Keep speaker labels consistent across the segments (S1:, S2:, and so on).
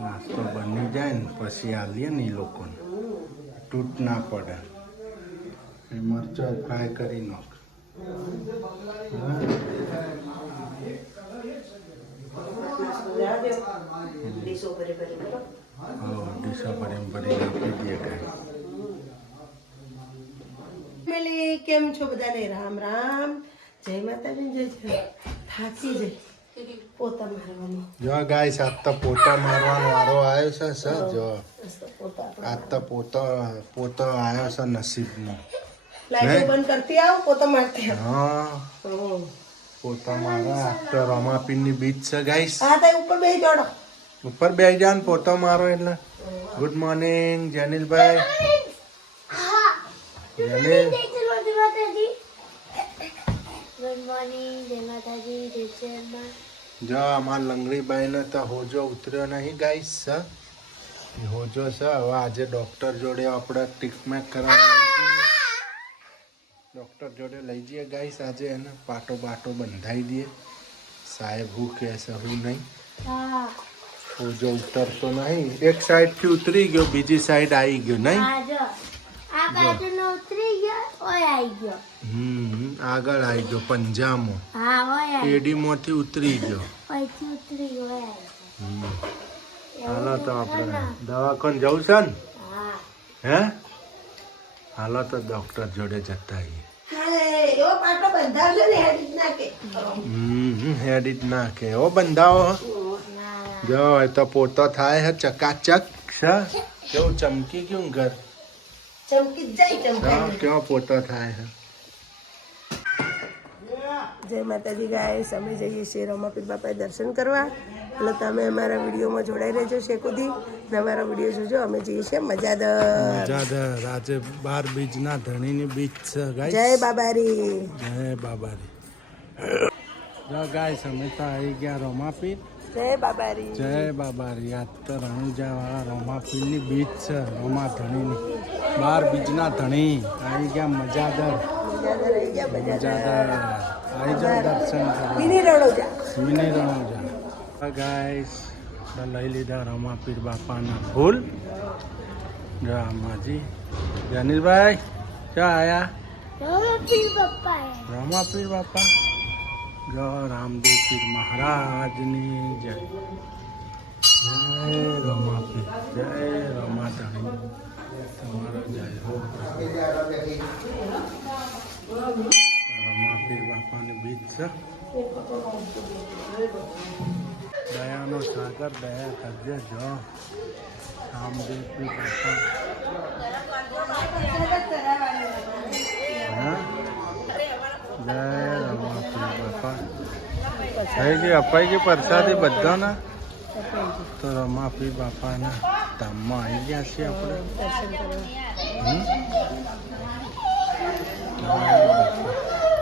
S1: નાસ્તો બની જાય ને પછી આલીએ ને એ લોકોને. તૂટ ના પડે. એ મરચા ફ્રાય કરી નાખ?
S2: ડીશો ભરી ભરી
S1: આપી દઈએ કાંઈ
S2: ફેમિલી, કેમ છો બધાને? રામ રામ. જય માતાજી, જય જય. થાકી જઈ. પોતા મારવાનું.
S1: જો ગાઈસ આજ તો પોતા મારવાનો વારો આવ્યો છે સર. જો. આજ તો પોતો પોતો આવ્યો છે નસીબમાં
S2: લાઈટો બંધ કરતી આવ પોતા મારતી
S1: હા. પોતા મારા આજ તો રમાપીરની બીચ છે ગાઈસ.
S2: હા તો ઉપર બે જોડો
S1: ઉપર બે જાન પોતો મારો એટલે. ગુડ મોર્નિંગ જનીલભાઈ. જનિલ.
S3: ગુડ મોર્નિંગ જય માતાજી જય.
S1: જો અમાર લંગડીબાઈને તો હોજો ઉતર્યો નહીં ગાઈસ સર હોજો છે હવે આજે ડૉક્ટર જોડે આપણે ટ્રીટમેન્ટ કરાવવા ડૉક્ટર જોડે લઈ જઈએ ગાઈસ આજે એને પાટો બાટો બંધાઈ દઈએ. સાહેબ હું કહે છે હું નહીં. હોજો ઉતરતો નહીં. એક સાઈડથી ઉતરી ગયો બીજી સાઈડ આવી ગયો નહીં?
S3: આ બાજુનો ઉતરી ગયો ઓય આવી ગયો.
S1: હમ આગળ આવી ગયો પંજામો.
S3: હા ઓય
S1: એડીમાંથી ઉતરી ગયો.
S3: ઓયથી ઉતરી ગયો ઓય.
S1: હાલો તો આપણે દવાખાન જવું છે ને?
S3: હે.
S1: હાલો તો ડોક્ટર જોડે જતા આવીએ.
S2: નાખે.
S1: હેડિટ ના કે ઓ બંધાવો જો એ તો પોતો થાય હે ચકાચક છે. કેવું ચમકી ગયું ઘર?
S2: ચમકી જાય ચમકાઈ
S1: કેવો પોતો થાય હે
S2: જય માતાજી ગાય અમે જઈએ છીએ રમાપીર બાપાએ દર્શન કરવા. એટલે તમે અમારા વિડીયોમાં જોડાઈ રહેજો શેકુદી. ને અમારો વીડિયો જોજો અમે જઈએ છીએ મજાદર
S1: મજાદર આજે બાર બીજના ધણીની બીજ છે ગાઈસ
S2: જય બાબારી.
S1: જય બાબારી. ગાઈસ અમે તો આવી ગયા રોમાપીર
S2: જય બાબારી.
S1: જય બાબારી. આજ તો રણુજા વાળા રોમાપીરની બીચ છે રોમા ધણીની. બાર બીજના ધણી. આવી ગયા મજાદર.
S2: મજાદર
S1: આવી જાઓ દર્શન કરવા.
S2: Mini Ranuja.
S1: Mini Ranuja. Guys લઈ લીધા રમાપીર બાપાના ફૂલ. જો આમાજી જનીશભાઈ ક્યાં આયા?
S3: રમાપીર પપ્પા
S1: રમાપીર બાપા? જો રામદેવ પીર મહારાજની જય. જય રમાપીર જય રમાતાણી તમારો જય હો રમાપીર બાપાની બીજ છે. દયાનો સાગર દયા કરજે જો. રામદેવ પીર બાપા. જય થઈ ગઈ અપાઈ ગઈ પ્રસાદી બધાના? તો રમાપી બાપાના ધામમાં આવી ગયા છીએ આપણે?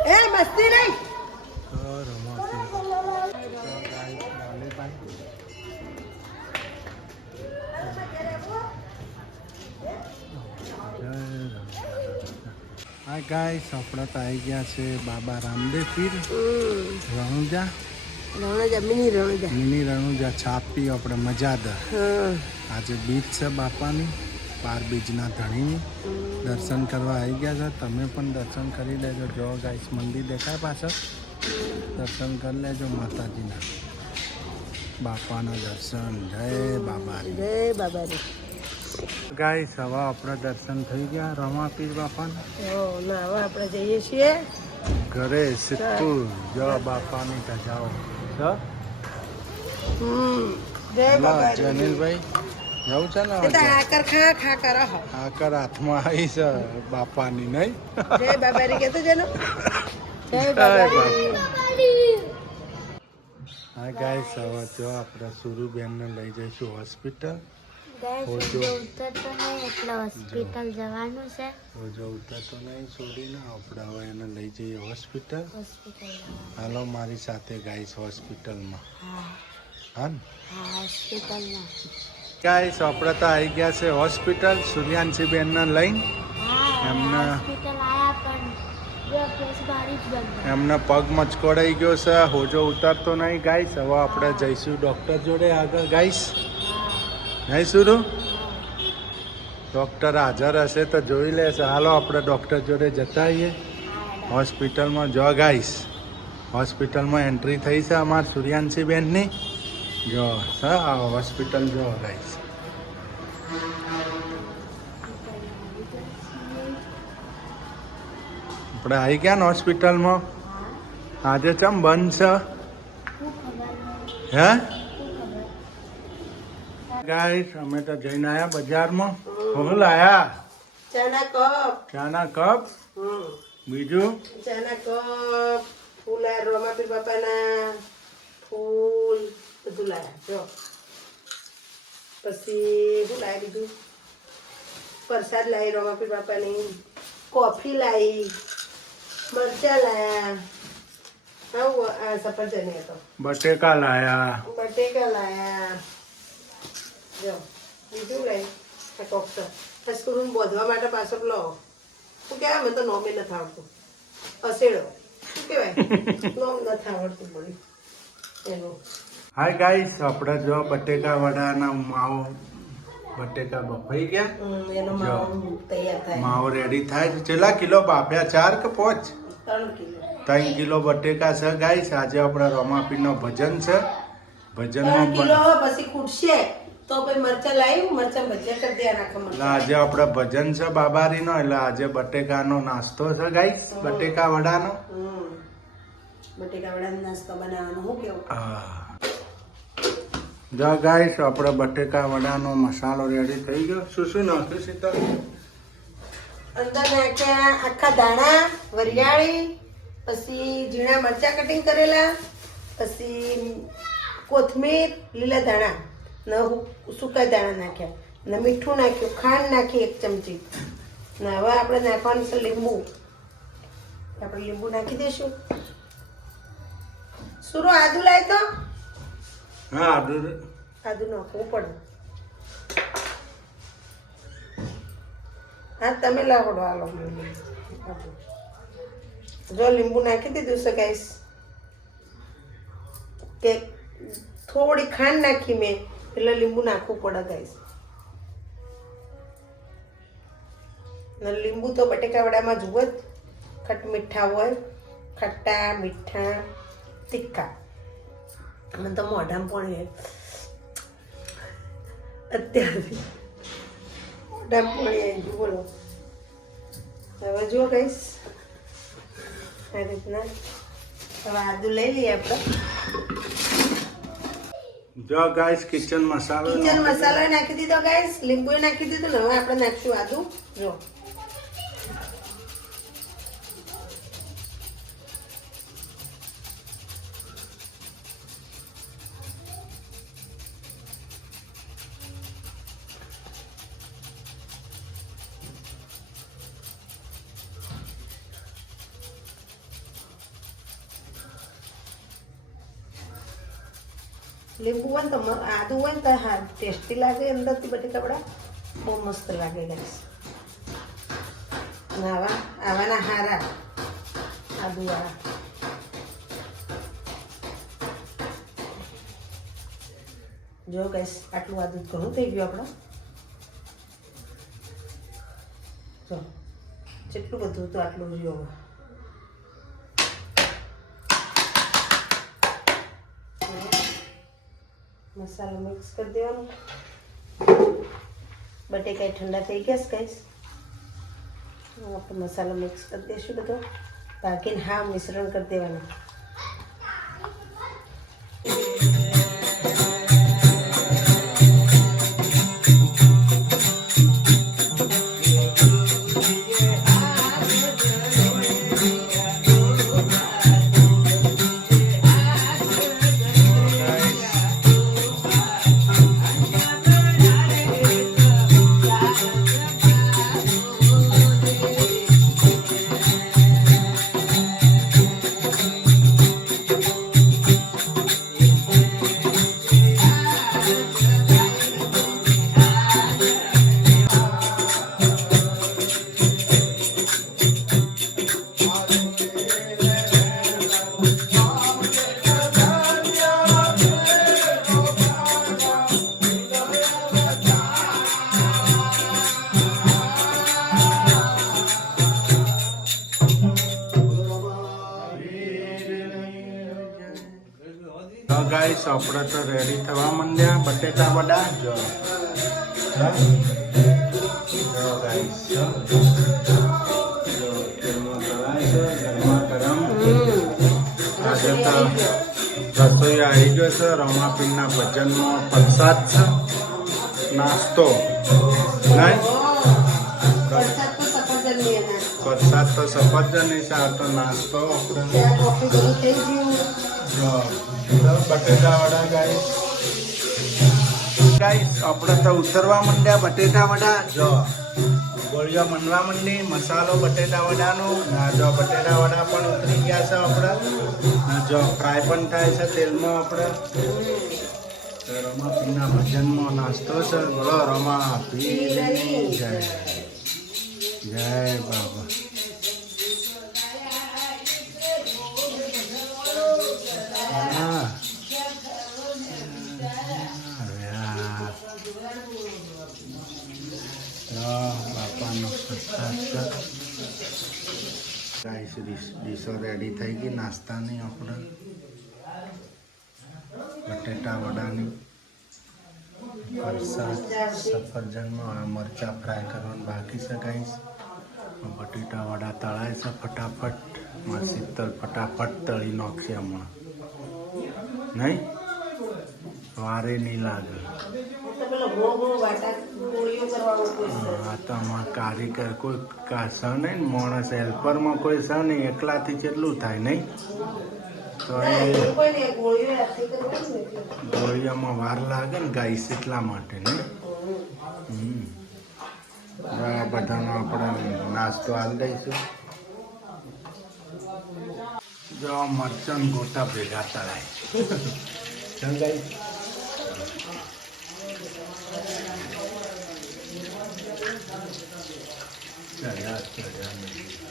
S2: એ મસ્તી નહીં.
S1: હા ગાઈસ આપણે તો આવી ગયા છે બાબા રામદેવ પીર. રણુજા.
S2: રણુજા મિની રણુજા.
S1: મિની રણુજા છાપી આપણે મજાદર. આજે બીચ છે બાપાની બાર બીજના ધણીની. દર્શન કરવા આવી ગયા છે. તમે પણ દર્શન કરી લેજો. જો ગાઈસ મંદિર દેખાય પાછળ. દર્શન કરી લેજો માતાજીના. બાપાના દર્શન. જય બાબા
S2: જય બાબારી.
S1: ગાઈસ હવે આપણે દર્શન થઈ ગયા. રમાપીર બાપાના.
S2: ના હવે આપણે જઈએ છીએ.
S1: ઘરે સિદ્ધપુર. જો બાપાની ધજાઓ. જનીલભાઈ જવું છે ને?
S2: આકર ખા ખા કર
S1: આકર હાથમાં આવી છે બાપાની નહીં?
S2: જય બાબારી કેતો જેનો. જય
S1: જય
S2: બાબારી
S1: હા ગાઈસ હવે જો આપણે સુરુબેનને લઈ જઈશું હોસ્પિટલ.
S3: હોસ્પિટલ જવાનું છે.
S1: ઉતરતો નહીં છોડીને આપણે હવે એને લઈ જઈએ હોસ્પિટલ હાલો મારી સાથે ગાઈસ હોસ્પિટલમાં
S3: હા.
S1: ને?
S3: હોસ્પિટલમાં
S1: ગાઈસ આપણે તો આવી ગયા છે હોસ્પિટલ સૂર્યાંશી બેનને લઈને એમના- એમને પગ મચકોડાઈ ગયો છે. હોજો ઉતરતો નહીં ગાઈસ. હવે આપણે જઈશું ડૉક્ટર જોડે આગળ ગાઈસ.
S3: હા
S1: નહીં સુરુ? ડૉક્ટર હાજર હશે તો જોઈ લેશે. હાલો, આપણે ડૉક્ટર જોડે જતા આવીએ. હોસ્પિટલમાં જો ગાઈશ હોસ્પિટલમાં એન્ટ્રી થઈ છે અમારા સૂર્યાંશી બેનની જો, હા હોસ્પિટલ જો ગાઈશ આપણે આવી ગયા ને હોસ્પિટલમાં આજે ચમ બંધ છે? હે? ગાઈસ અમે તો જઈને આયા બજારમાં. શું લાયા.
S2: ચાના કપ.
S1: ચાના કપ.
S2: હમ.
S1: બીજું?
S2: ચાના કપ ફૂલ આ રોમાપીર બાપાના ફૂલ બધું લાયા જો. પછી શું લાયા બીજું? પ્રસાદ લાવી રોમાપીર બાપાની. કોફી લાવી મરચા લાયા. આવું આ સફરજન હતો
S1: બટેકા લાયા.
S2: બટેકા લાયા. જો બીજું લાવી આ કોફતો પછી સ્કૂલ બોધવા માટે પાછો લો શું કહેવાય મને તો નોમે નથી આવડતું અસેડો. શું કહેવાય નોમ નથી આવડતું મને. એનું.
S1: હાય ગાઈસ આપણે જો બટેકા વડાના માવો બટેકા બફાઈ ગયા.
S2: એનો માવો તૈયાર થાય.
S1: માવો રેડી થાય છે. છેલ્લા કિલો બાફ્યા? ચાર કે પાંચ?
S2: ત્રણ કિલો.
S1: ત્રણ કિલો બટેકા છે ગાઈસ આજે આપણે રોમાપીરનો ભજન છે.
S2: ભજન
S1: ભજનમાં
S2: કિલો
S1: પણ
S2: પછી ખૂટશે. તો પછી મરચા લાવી મરચા ભજીયા કરી દે નાખા
S1: એટલે આજે આપણે ભજન છે બાબારીનો એટલે આજે બટેકાનો નાસ્તો છે ગાઈસ બટેકા વડાનો.
S2: બટેકા વડાનો નાસ્તો બનાવવાનો હું કેવું?
S1: જો ગાઈસ આપણે બટેકા વડાનો મસાલો રેડી થઈ ગયો. શું શું નાખ્યું સીતા?
S2: અંદર નાખ્યા આખા દાણા વરિયાળી પછી ઝીણા મરચા કટિંગ કરેલા પછી કોથમીર લીલા દાણા ને સૂકા દાણા નાખ્યા ને મીઠું નાખ્યું ખાંડ નાખી એક ચમચી. ને હવે આપણે નાખવાનું છે લીંબુ. આપણે લીંબુ નાખી દઈશું. સુરો આદુ લાય તો?
S1: હા આદુ
S2: આદુ નાખવું પડે. હા તમે લાવડો આલો જો લીંબુ નાખી દીધું છે ગાઈસ કે થોડી ખાંડ નાખી મેં. એટલે લીંબુ નાખવું પડે ગાઈસ લીંબુ તો બટેકા વડામાં જુઓ જ. ખટ મીઠા હોય, ખટ્ટા, મીઠા, તીખા. મને તો મોઢામાં પણ અત્યારે મોઢામાં પણ આવી બોલો. હવે જુઓ કહીશ આ રીતના. હવે આદુ લઈ લઈએ આપણે.
S1: જો ગાઈસ કિચન મસાલો
S2: કિચન મસાલો નાખી દીધો ગાઈસ લીંબુ નાખી દીધું હવે આપણે નાખશું આદુ. જો. લીંબુ હોય ને તો આદું હોય ને તો હા, ટેસ્ટી લાગે અંદરથી બટેકા વડા, બહુ મસ્ત લાગે ગાઈસ અને આવા, આવાના હારા, આદુવાળા. જો ગાઈસ આટલું આદુ ઘણું થઈ ગયું આપણે. જો, જેટલું બધું હતું આટલું જો મસાલો મિક્સ કરી દેવાનો. બટેકા ઠંડા થઈ ગયા છે કઈશ આપણે મસાલો મિક્સ કરી દઈશું બધો. બાકીને હા મિશ્રણ કરી દેવાનું.
S1: આપણે તો રેડી થવા માંડ્યા. બટેટા વડા, જો. ગાઈસ આજે તો રસોઈ આવી ગયો છે, રમાપીરના ભજનમાં પ્રસાદ છે. નાસ્તો. નહીં? પ્રસાદ તો સફરજન નહીં ચાલતો નાસ્તો
S2: ગયું
S1: બટેટા વડા ગાઈસ. આપણે તો ઉતરવા માંડ્યા બટેટા વડા. જો, ગોળીઓ મનવા માંડી, મસાલો બટેટા વડાનો. ના, જો, બટેટા વડા પણ ઉતરી ગયા છે આપણે. જો, ફ્રાય પણ થાય છે તેલમાં આપણે. રમા ભજનમાં નાસ્તો છે. બોલો રમા જય બાબા ડીશ રેડી થઈ ગઈ નાસ્તાની આપણે બટેટા વડાની પ્રસાદ સફરજનમાં મરચા ફ્રાય કરવાનું બાકી છે ગાઈસ બટેટા વડા તળાય છે ફટાફટમાં શીતલ ફટાફટ તળી નાખશે હમણાં નહીં વારે નહીં લાગે. આ તો આમાં કારીગર કોઈ છે નહીં માણસ હેલ્પરમાં કોઈ છે નહીં એકલાથી જેટલું થાય નહીં તો એ
S2: એ કોઈ નહીં, ગોળીઓ હાથથી કરવાની ને એટલે.
S1: ગોળિયામાં વાર લાગે ને ગાઈસ એટલા માટે નહીં હમ. બધાનો આપણે નાસ્તો હાલ દઈશું. જો મરચન ગોટા ભેગા તળાય સમજાય? ચડ્યા ચડ્યા નથી